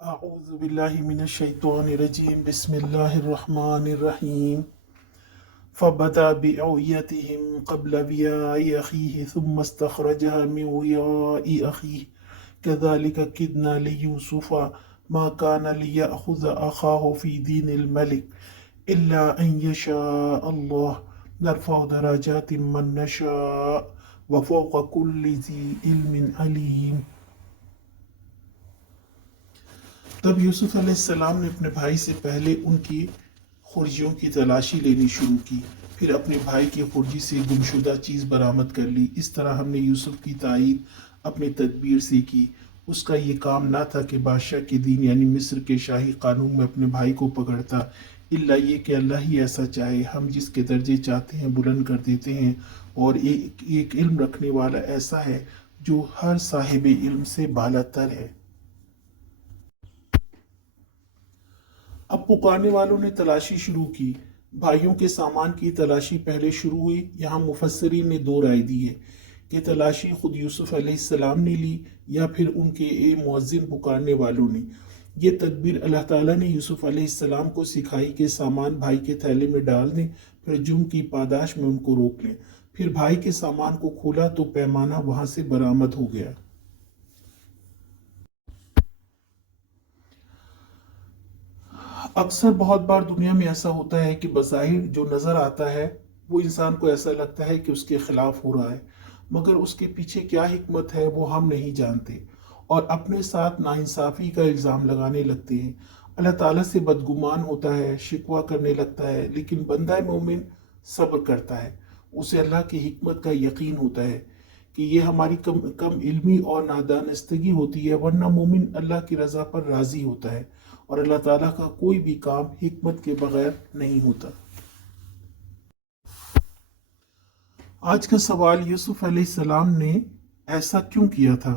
أعوذ بالله من الشيطان الرجيم بسم الله الرحمن الرحيم فبدأ بأوعيتهم قبل وعاء أخيه ثم استخرجها من وعاء أخيه كذلك كدنا ليوسف ما كان ليأخذ أخاه في دين الملك إلا أن يشاء الله نرفع درجات من نشاء وفوق كل ذي علم عليم۔ تب یوسف علیہ السلام نے اپنے بھائی سے پہلے ان کی خرجیوں کی تلاشی لینی شروع کی، پھر اپنے بھائی کی خرجی سے گمشدہ چیز برآمد کر لی۔ اس طرح ہم نے یوسف کی تائید اپنی تدبیر سے کی۔ اس کا یہ کام نہ تھا کہ بادشاہ کے دین یعنی مصر کے شاہی قانون میں اپنے بھائی کو پکڑتا، الا یہ کہ اللہ ہی ایسا چاہے، ہم جس کے درجے چاہتے ہیں بلند کر دیتے ہیں، اور ایک علم رکھنے والا ایسا ہے جو ہر صاحب علم سے بالا تر ہے۔ اب پکارنے والوں نے تلاشی شروع کی۔ بھائیوں کے سامان کی تلاشی پہلے شروع ہوئی۔ یہاں مفسرین نے دو رائے دی ہے کہ تلاشی خود یوسف علیہ السلام نے لی یا پھر ان کے مؤذن پکارنے والوں نے۔ یہ تدبیر اللہ تعالیٰ نے یوسف علیہ السلام کو سکھائی کہ سامان بھائی کے تھیلے میں ڈال دیں، پھر جرم کی پاداش میں ان کو روک لیں۔ پھر بھائی کے سامان کو کھولا تو پیمانہ وہاں سے برآمد ہو گیا۔ اکثر بہت بار دنیا میں ایسا ہوتا ہے کہ بظاہر جو نظر آتا ہے وہ انسان کو ایسا لگتا ہے کہ اس کے خلاف ہو رہا ہے، مگر اس کے پیچھے کیا حکمت ہے وہ ہم نہیں جانتے، اور اپنے ساتھ ناانصافی کا الزام لگانے لگتے ہیں۔ اللہ تعالیٰ سے بدگمان ہوتا ہے، شکوہ کرنے لگتا ہے، لیکن بندہ مومن صبر کرتا ہے۔ اسے اللہ کی حکمت کا یقین ہوتا ہے کہ یہ ہماری کم علمی اور نادانستگی ہوتی ہے، ورنہ مومن اللہ کی رضا پر راضی ہوتا ہے، اور اللہ تعالیٰ کا کوئی بھی کام حکمت کے بغیر نہیں ہوتا۔ آج کا سوال، یوسف علیہ السلام نے ایسا کیوں کیا تھا؟